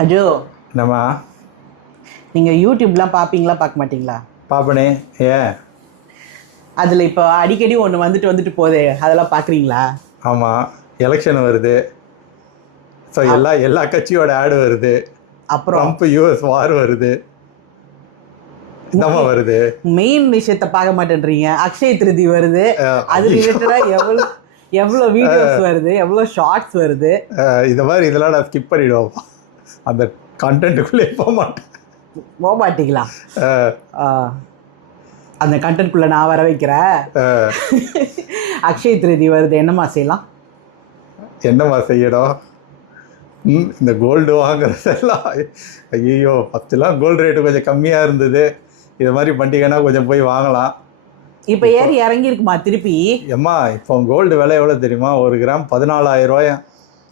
அஜோ, என்னம்மா? நீங்கள் யூடியூப்லாம் பார்ப்பீங்களா பார்க்க மாட்டீங்களா? பாப்பனே. ஏன்? அதில் இப்போ அடிக்கடி ஒன்று வந்துட்டு போதே, அதெல்லாம் பார்க்குறீங்களா? ஆமாம், எலெக்ஷன் வருது. ஸோ எல்லா கட்சியோட ஆடு வருது. அப்புறம் ட்ரம்ப் யூஎஸ் வார் வருது. என்னம்மா வருது? மெயின் விஷயத்த பார்க்க மாட்டேன்றீங்க. அக்ஷய திருதி வருது, அது ரிலேட்டடாக எவ்வளோ வீடியோஸ் வருது, எவ்வளோ ஷார்ட்ஸ் வருது. இந்த மாதிரி இதெல்லாம் நான் ஸ்கிப் பண்ணிவிடுவோம். அந்த கண்டென்ட்டுக்குள்ளே போக மாட்டீங்களா? அந்த கண்டென்ட்குள்ளே நான் வர வைக்கிறேன். அக்ஷய திருதி வருது, என்னம்மா செய்யலாம்? என்னம்மா செய்யணும்? இந்த கோல்டு வாங்குறதெல்லாம் ஐயோ, ஃபஸ்ட்டுலாம் கோல்டு ரேட்டு கொஞ்சம் கம்மியாக இருந்தது. இது மாதிரி பண்டிகைனா கொஞ்சம் போய் வாங்கலாம். இப்போ ஏறி இறங்கியிருக்குமா திருப்பி? எம்மா, இப்போ கோல்டு விலை எவ்வளோ தெரியுமா? 1 கிராம் 14,000 ரூபாயா?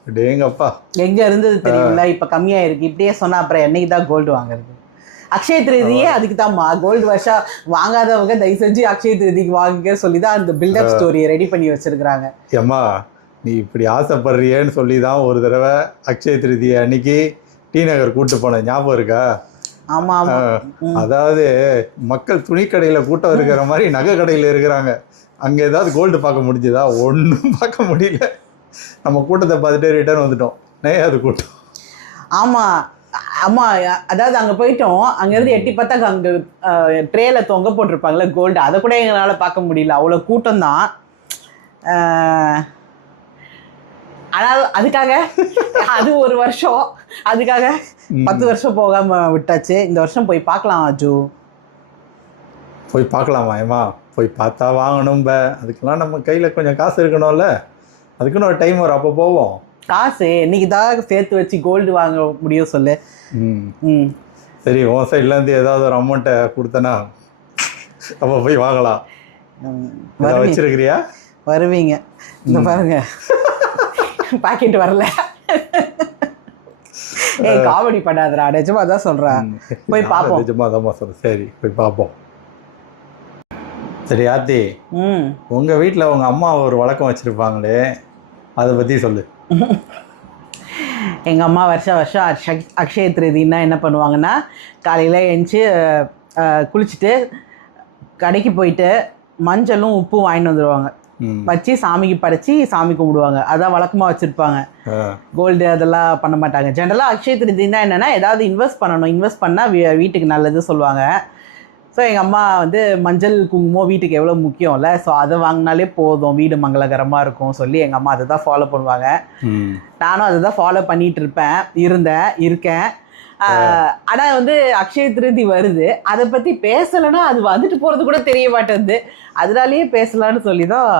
டேங்கப்பா, எங்கே இருந்தது தெரியுங்களா? இப்போ கம்மியாக இருக்குது. இப்படியே சொன்னால் அப்புறம் என்னைக்கு தான் கோல்டு வாங்குறது? அக்ஷய திருதியே அதுக்கு தான்மா. கோல்டு வருஷம் வாங்காதவங்க தயவு செஞ்சு அக்ஷய திருதிக்கு வாங்க சொல்லி தான் அந்த பில்டப் ஸ்டோரியை ரெடி பண்ணி வச்சிருக்கிறாங்க. ஏம்மா, நீ இப்படி ஆசைப்படுறியேன்னு சொல்லி தான் ஒரு தடவை அக்ஷய திருதியை அன்னைக்கு டி நகர் கூட்டு போனேன், ஞாபகம் இருக்கா? ஆமாம் ஆமாம். அதாவது மக்கள் துணிக்கடையில் கூட்டம் இருக்கிற மாதிரி நகை கடையில் இருக்கிறாங்க. அங்கே ஏதாவது கோல்டு பார்க்க முடிஞ்சுதா? ஒன்றும் பார்க்க முடியல. நம்ம கூட்டத்தை பார்த்துட்டு ரிட்டர்ன் வந்துட்டோம். அது கூட்டம். ஆமாம் ஆமாம். அதாவது அங்கே போயிட்டோம், அங்கேருந்து எட்டி பார்த்தா அங்கே ட்ரேயில் தொங்க போட்டிருப்பாங்களே கோல்டு, அதை கூட எங்களால் பார்க்க முடியல, அவ்வளோ கூட்டம் தான். ஆனால் அதுக்காக அது ஒரு வருஷம், அதுக்காக 10 வருஷம் போகாமல் விட்டாச்சு. இந்த வருஷம் போய் பார்க்கலாம் அஜு. போய் பார்க்கலாமா? ஏமா, போய் பார்த்தா வாங்கணும். அதுக்கெல்லாம் நம்ம கையில் கொஞ்சம் காசு இருக்கணும்ல. அதுக்குன்னு ஒரு டைம் வரும், அப்போ போவோம். காசு இன்னைக்கு தான் சேர்த்து வச்சு கோல்டு வாங்க முடியும் சொல்லு. சரி, உன் சைட்லேருந்து ஏதாவது ஒரு அமௌண்ட்டை கொடுத்தனா அப்போ போய் வாங்கலாம். வச்சிருக்கிறியா? வருவீங்க. இந்த பாருங்க, பாக்கெட் வரல. ஏய், காமெடி பண்ணாதடா, நிஜமா தான் சொல்றேன். போய் பார்ப்போம். நிஜமா தான் சொல்றேன். சரி, போய் பார்ப்போம். சரி ஆர்த்தி, உங்கள் வீட்டில் உங்கள் அம்மா ஒரு வழக்கம் வச்சுருப்பாங்களே, அதை பற்றி சொல்லு. எங்கள் அம்மா வருஷம் அக்ஷய திருதின்னா என்ன பண்ணுவாங்கன்னா, காலையில் எழுந்துச்சி குளிச்சுட்டு கடைக்கு போயிட்டு மஞ்சளும் உப்பும் வாங்கிட்டு வந்துடுவாங்க. வச்சு சாமிக்கு படைச்சி சாமி கும்பிடுவாங்க. அதான் வழக்கமாக வச்சுருப்பாங்க. கோல்டு அதெல்லாம் பண்ண மாட்டாங்க. ஜென்ரலாக அக்ஷய திருதினா என்னென்னா, ஏதாவது இன்வெஸ்ட் பண்ணணும், இன்வெஸ்ட் பண்ணால் வீட்டுக்கு நல்லது சொல்லுவாங்க. ஸோ எங்கள் அம்மா வந்து மஞ்சள் குங்குமம் வீட்டுக்கு எவ்வளோ முக்கியம்ல, ஸோ அதை வாங்கினாலே போதும், வீடு மங்களகரமாக இருக்கும் சொல்லி எங்கள் அம்மா அதை தான் ஃபாலோ பண்ணுவாங்க. நானும் அதை தான் ஃபாலோ பண்ணிகிட்டு இருக்கேன். ஆனால் வந்து அக்ஷய திருதி வருது, அதை பற்றி பேசலைன்னா அது வந்துட்டு போகிறது கூட தெரிய மாட்டேங்குது. அதனாலேயே பேசலான்னு சொல்லி தான்,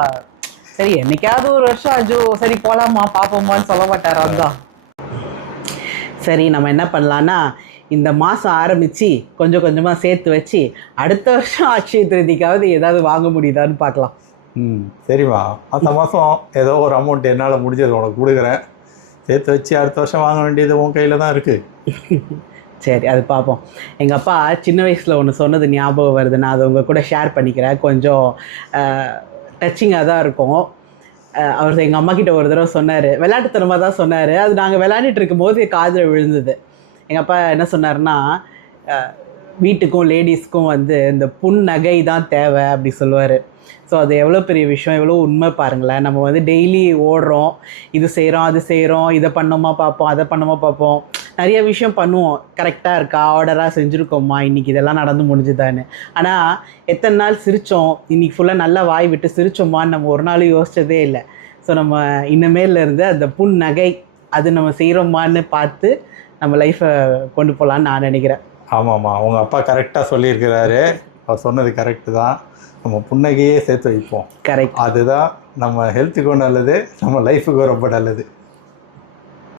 சரி என்னைக்காவது ஒரு வருஷம் அஜோ சரி போகலாமா பார்ப்போமான்னு சொல்ல மாட்டார். அதுதான் சரி, நம்ம என்ன பண்ணலான்னா, இந்த மாதம் ஆரம்பித்து கொஞ்சம் கொஞ்சமாக சேர்த்து வச்சு அடுத்த வருஷம் அக்ஷய திருதிக்காவது ஏதாவது வாங்க முடியுதான்னு பார்க்கலாம். சரிம்மா, அந்த மாதம் ஏதோ ஒரு அமௌண்ட் என்னால் முடிஞ்சது உனக்கு கொடுக்குறேன். சேர்த்து வச்சு அடுத்த வருஷம் வாங்க வேண்டியது உன் கையில் தான் இருக்குது. சரி, அது பார்ப்போம். எங்கள் அப்பா சின்ன வயசில் ஒன்று சொன்னது ஞாபகம் வருது, நான் அதை உங்கள் கூட ஷேர் பண்ணிக்கிறேன். கொஞ்சம் டச்சிங்காக தான் இருக்கும். அவர் எங்கள் அம்மா கிட்ட ஒரு தடவை சொன்னார், விளையாட்டுத்தனமாக தான் சொன்னார். அது நாங்கள் விளையாண்டுட்டு இருக்கும்போது காதில் விழுந்தது. எங்கள் அப்பா என்ன சொன்னார்னா, வீட்டுக்கும் லேடிஸ்க்கும் வந்து இந்த புன்னகை தான் தேவை அப்படி சொல்லுவார். ஸோ அது எவ்வளோ பெரிய விஷயம், எவ்வளோ உண்மை பாருங்களேன். நம்ம வந்து டெய்லி ஓடுறோம், இது செய்கிறோம் அது செய்கிறோம், இதை பண்ணோமா பார்ப்போம், அதை பண்ணோமா பார்ப்போம், நிறைய விஷயம் பண்ணுவோம். கரெக்டாக இருக்கா, ஆர்டராக செஞ்சுருக்கோமா, இன்றைக்கி இதெல்லாம் நடந்து முடிஞ்சுதான்னு. ஆனால் எத்தனை நாள் சிரித்தோம், இன்றைக்கி ஃபுல்லாக நல்லா வாய் விட்டு சிரித்தோமான்னு நம்ம ஒரு நாளும் யோசித்ததே இல்லை. ஸோ நம்ம இனிமேலேருந்து அந்த புன்னகை அது நம்ம செய்கிறோமான்னு பார்த்து நம்ம லைஃப்பை கொண்டு போகலான்னு நான் நினைக்கிறேன். ஆமாம்மா, அவங்க அப்பா கரெக்டாக சொல்லியிருக்கிறாரு. அவர் சொன்னது கரெக்டு தான். நம்ம புன்னகையே சேர்த்து வைப்போம். கரெக்ட். அதுதான் நம்ம ஹெல்த்துக்கும் நல்லது, நம்ம லைஃபுக்கும் ரொம்ப நல்லது.